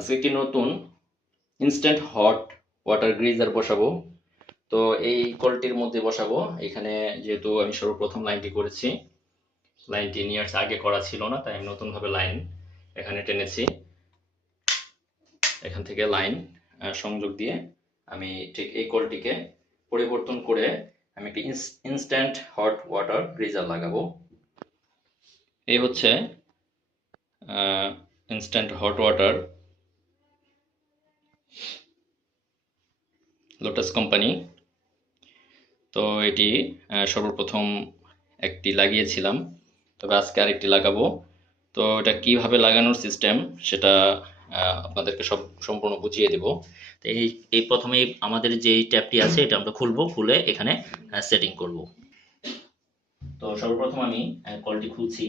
আজকে একটি নতুন ইনস্ট্যান্ট হট ওয়াটার গ্রিজার বসাবো। তো এই কলটির মধ্যে বসাবো। এখানে যেহেতু আমি সর্বপ্রথম লাইনটি করেছি লাইনটি নিয়ার্স আগে করা ছিল না, তাই আমি নতুনভাবে লাইন এখানে টেনেছি। এখান থেকে লাইন সংযোগ দিয়ে আমি ঠিক এই কলটিকে পরিবর্তন করে আমি একটি ইনস্ট্যান্ট হট ওয়াটার গ্রিজার লাগাবো। এই হচ্ছে instant hot water Lotus company তো এটি সর্বপ্রথম একটি লাগিয়েছিলাম। তবে আজকে আরেকটি লাগাবো। তো এটা কীভাবে লাগানোর সিস্টেম সেটা আপনাদেরকে সব সম্পূর্ণ বুঝিয়ে দেব। তো এই এই প্রথমেই আমাদের যে ট্যাপটি আছে, এটা আমরা খুলবো, খুলে এখানে সেটিং করব। তো সর্বপ্রথম আমি কলটি খুলছি।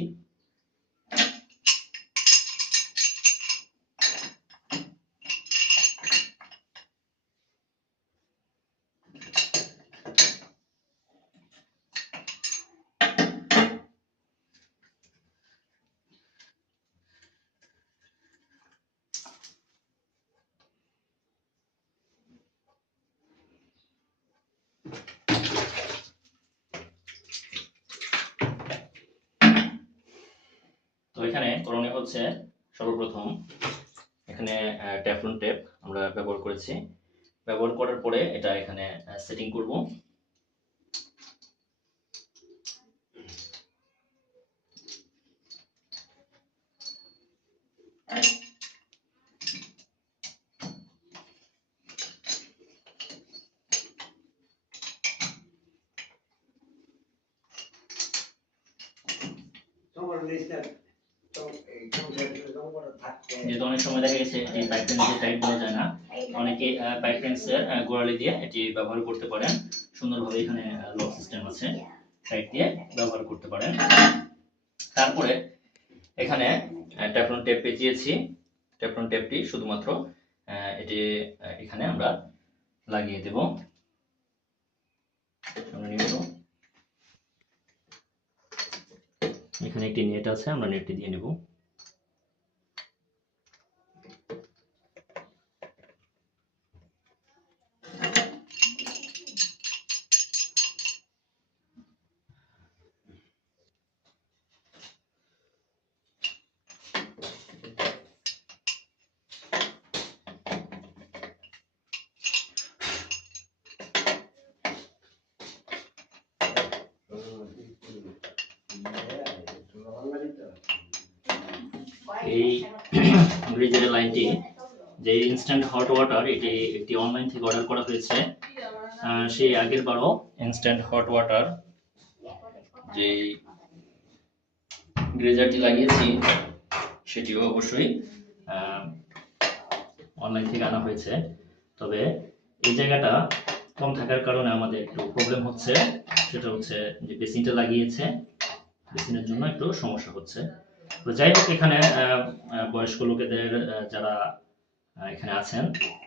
এখানে করণীয় হচ্ছে সর্বপ্রথম এখানে ট্যাফলন টেপ আমরা ব্যবহার করেছি। ব্যবহার করার পরে এটা এখানে সেটিং করব। তোমার লিস্টটা যেহেতু অনেক সময় দেখা গেছে, এটি পাইপ দিয়ে টাইট দেওয়া যায় না। অনেকে পাইপ গোড়ালি দিয়ে এটি ব্যবহার করতে পারেন। সুন্দরভাবে এখানে লক সিস্টেম আছে। টাইট দিয়ে ব্যবহার করতে পারেন। তারপরে এখানে ট্যাফলন টেপ পেঁচিয়েছি। ট্যাফলন টেপটি শুধুমাত্র এটি এখানে আমরা লাগিয়ে দেব। আমরা নিয়ে নেব। এখানে একটি নেট আছে আমরা নেটটি দিয়ে নেব। এই গ্রিজের লাইনটি, যে ইনস্ট্যান্ট হট ওয়াটার এটি একটি অনলাইন থেকে অর্ডার করা হয়েছে। সেই আগের বারও ইনস্ট্যান্ট হট ওয়াটার যে গ্রেজারটি লাগিয়েছি, সেটিও অবশ্যই অনলাইন থেকে আনা হয়েছে। তবে এই জায়গাটা কম থাকার কারণে আমাদের একটু প্রবলেম হচ্ছে। সেটা হচ্ছে যে বেসিনটা লাগিয়েছে। বেসিনের জন্য একটু সমস্যা হচ্ছে। যাই হোক এখানে বয়স্ক লোকেদের যারা এখানে আছেন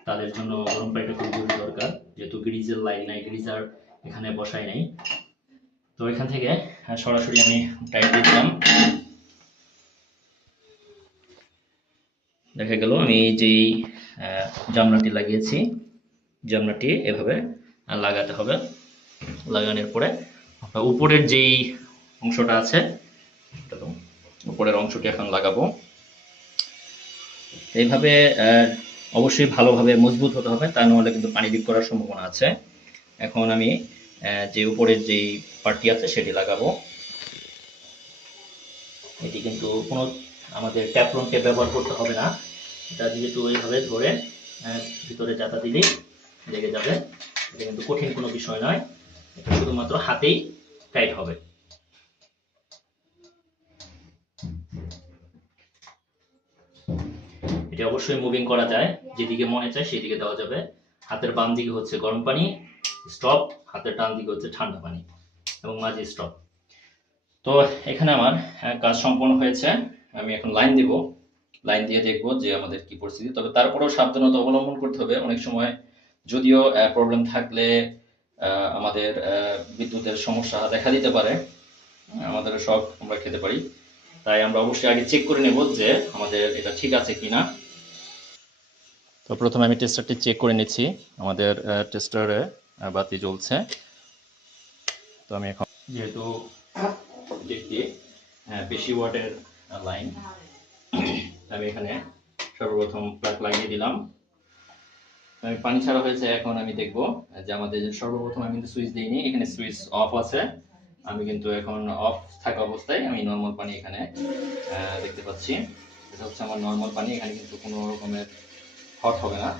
তাদের জন্য গরম পানিটা খুব জরুরি দরকার। যেহেতু গ্রিজের লাইন নাই গ্রিজার এখানে বসাই নাই। তো এখান থেকে সরাসরি আমি টাইট দিলাম। দেখা গেল আমি যেই আহ, জামলাটি লাগিয়েছি জামলাটি এভাবে লাগাতে হবে। লাগানোর পরে উপরের যেই অংশটা আছে উপরের অংশটি এখন লাগাবো। এইভাবে অবশ্যই ভালোভাবে মজবুত হতে হবে, তা নাহলে কিন্তু পানি লিক করার সম্ভাবনা আছে। এখন আমি যে উপরের যেই পার্টটি আছে সেটি লাগাবো। এটি কিন্তু কোনো আমাদের ট্যাপলনকে ব্যবহার করতে হবে না। এটা যেহেতু এইভাবে ধরে ভিতরে যাতা দিলেই লেগে যাবে। এটা কিন্তু কঠিন কোনো বিষয় নয়। এটা শুধুমাত্র হাতেই টাইট হবে। এটা অবশ্যই মুভিং করা যায়, যেদিকে মনে চায় সেদিকে দেওয়া যাবে। হাতের বাম দিকে হচ্ছে গরম পানি স্টপ হাতের ডান দিকে হচ্ছে ঠান্ডা পানি এবং মাঝে স্টপ তো এখানে আমার কাজ সম্পন্ন হয়েছে। আমি এখন লাইন দিব। লাইন দিয়ে দেখব যে আমাদের কি পরিস্থিতি। তবে তারপরেও সাবধানতা অবলম্বন করতে হবে। অনেক সময় যদিও প্রবলেম থাকলে আমাদের বিদ্যুতের সমস্যা দেখা দিতে পারে। আমাদের শখ আমরা খেতে পারি। তাই আমরা অবশ্যই আগে চেক করে নেব যে আমাদের এটা ঠিক আছে কিনা। তো প্রথমে আমি টেস্টারটি চেক করে নিচ্ছি। আমাদের টেস্টারে বাতি জ্বলছে। তো আমি এখন যেহেতু একটি বেশি ওয়াটের লাইন আমি এখানে সর্বপ্রথম প্লাগ লাগিয়ে দিলাম। আমি পানি ছাড়া হয়েছে, এখন আমি দেখব যে আমাদের সর্বপ্রথম আমি কিন্তু সুইচ দিইনি, এখানে সুইচ অফ আছে। আমি কিন্তু এখন অফ থাকা অবস্থায় আমি নর্মাল পানি এখানে দেখতে পাচ্ছি। এটা হচ্ছে আমার নর্মাল পানি, এখানে কিন্তু কোনো রকমের হট হবে না।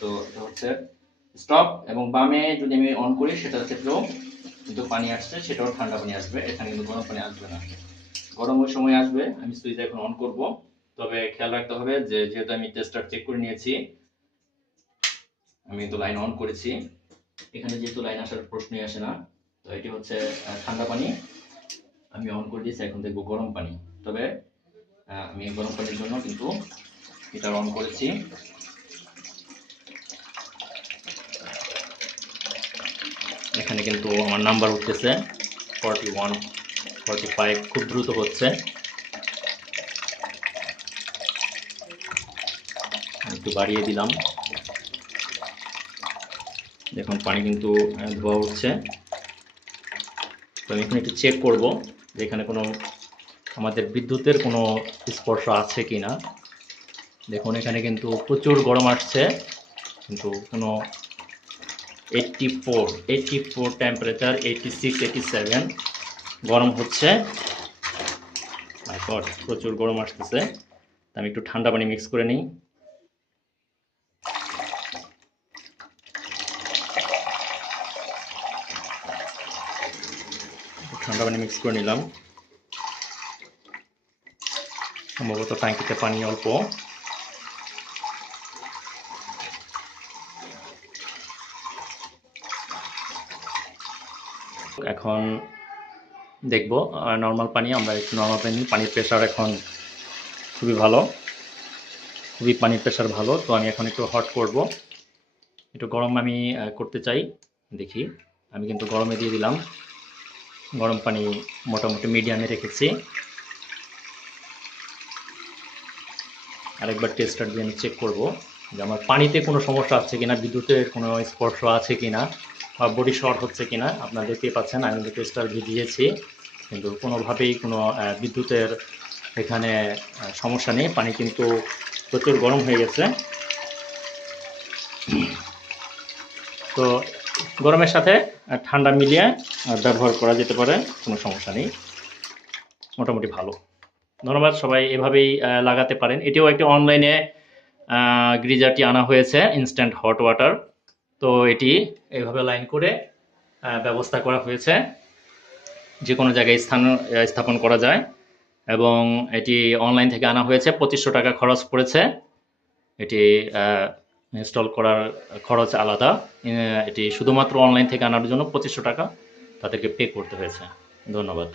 তো এটা হচ্ছে স্টপ এবং বামে যদি আমি অন করি সেটার ক্ষেত্রেও কিন্তু পানি আসছে, সেটাও ঠান্ডা পানি আসবে। এখানে কিন্তু গরম পানি আসবে না। গরম ওই সময় আসবে, আমি সুইচ এখন অন করব। তবে খেয়াল রাখতে হবে যে যেহেতু আমি টেস্টার চেক করে নিয়েছি, আমি কিন্তু লাইন অন করেছি। এখানে যেহেতু লাইন আসার প্রশ্নই আসে না তো এটি হচ্ছে ঠান্ডা পানি। আমি অন করে দিয়েছি, এখন দেখব গরম পানি। তবে আমি গরম পানির জন্য কিন্তু এটা অন করেছি। এখানে কিন্তু আমার নাম্বার উঠতেছে ফর্টি ওয়ান ফর্টি ফাইভ খুব দ্রুত হচ্ছে। একটু বাড়িয়ে দিলাম। দেখুন, পানি কিন্তু ধোয়া উঠছে। আমি এখানে একটু চেক করব যে এখানে কোনো আমাদের বিদ্যুতের কোনো স্পর্শ আছে কি না দেখুন, এখানে কিন্তু প্রচুর গরম আসছে, কিন্তু কোনো eighty four eighty four temperature eighty six eighty seven গরম হচ্ছে প্রচুর গরম আসতেছে। আমি একটু ঠান্ডা পানি মিক্স করে নিই। ঠান্ডা পানি মিক্স করে নিলাম। সম্ভবত ট্যাঙ্কিতে পানি অল্প। এখন দেখব নর্মাল পানি, আমরা একটু নর্মাল পানি পানির প্রেশার এখন খুবই ভালো। খুবই পানির প্রেশার ভালো, তো আমি এখন একটু হট করব। একটু গরম আমি করতে চাই। দেখি, আমি কিন্তু গরমে দিয়ে দিলাম। গরম পানি মোটামুটি মিডিয়ামে রেখেছি। আরেকবার টেস্টার দিয়ে আমি চেক করব যে আমার পানিতে কোনো সমস্যা আছে কিনা, বিদ্যুতের কোনো স্পর্শ আছে কিনা বা বডি শর্ট হচ্ছে কিনা, আপনারা দেখতেই পাচ্ছেন, আমি কিন্তু টেস্টার ভিজিয়েছি কিন্তু কোনোভাবেই কোনো বিদ্যুতের এখানে সমস্যা নেই, পানি কিন্তু প্রচুর গরম হয়ে গেছে। তো গরমের সাথে ঠান্ডা মিলিয়ে ব্যবহার করা যেতে পারে, কোনো সমস্যা নেই। মোটামুটি ভালো। ধন্যবাদ সবাই এভাবেই লাগাতে পারেন। এটিও একটি অনলাইনে গ্রিজারটি আনা হয়েছে ইনস্ট্যান্ট হট ওয়াটার তো এটি এইভাবে লাইন করে ব্যবস্থা করা হয়েছে। যে কোনো জায়গায় স্থান স্থাপন করা যায়। এবং এটি অনলাইন থেকে আনা হয়েছে। পঁচিশশো টাকা খরচ পড়েছে। এটি ইনস্টল করার খরচ আলাদা। এটি শুধুমাত্র অনলাইন থেকে আনার জন্য পঁচিশশো টাকা তাদেরকে পে করতে হয়েছে। ধন্যবাদ।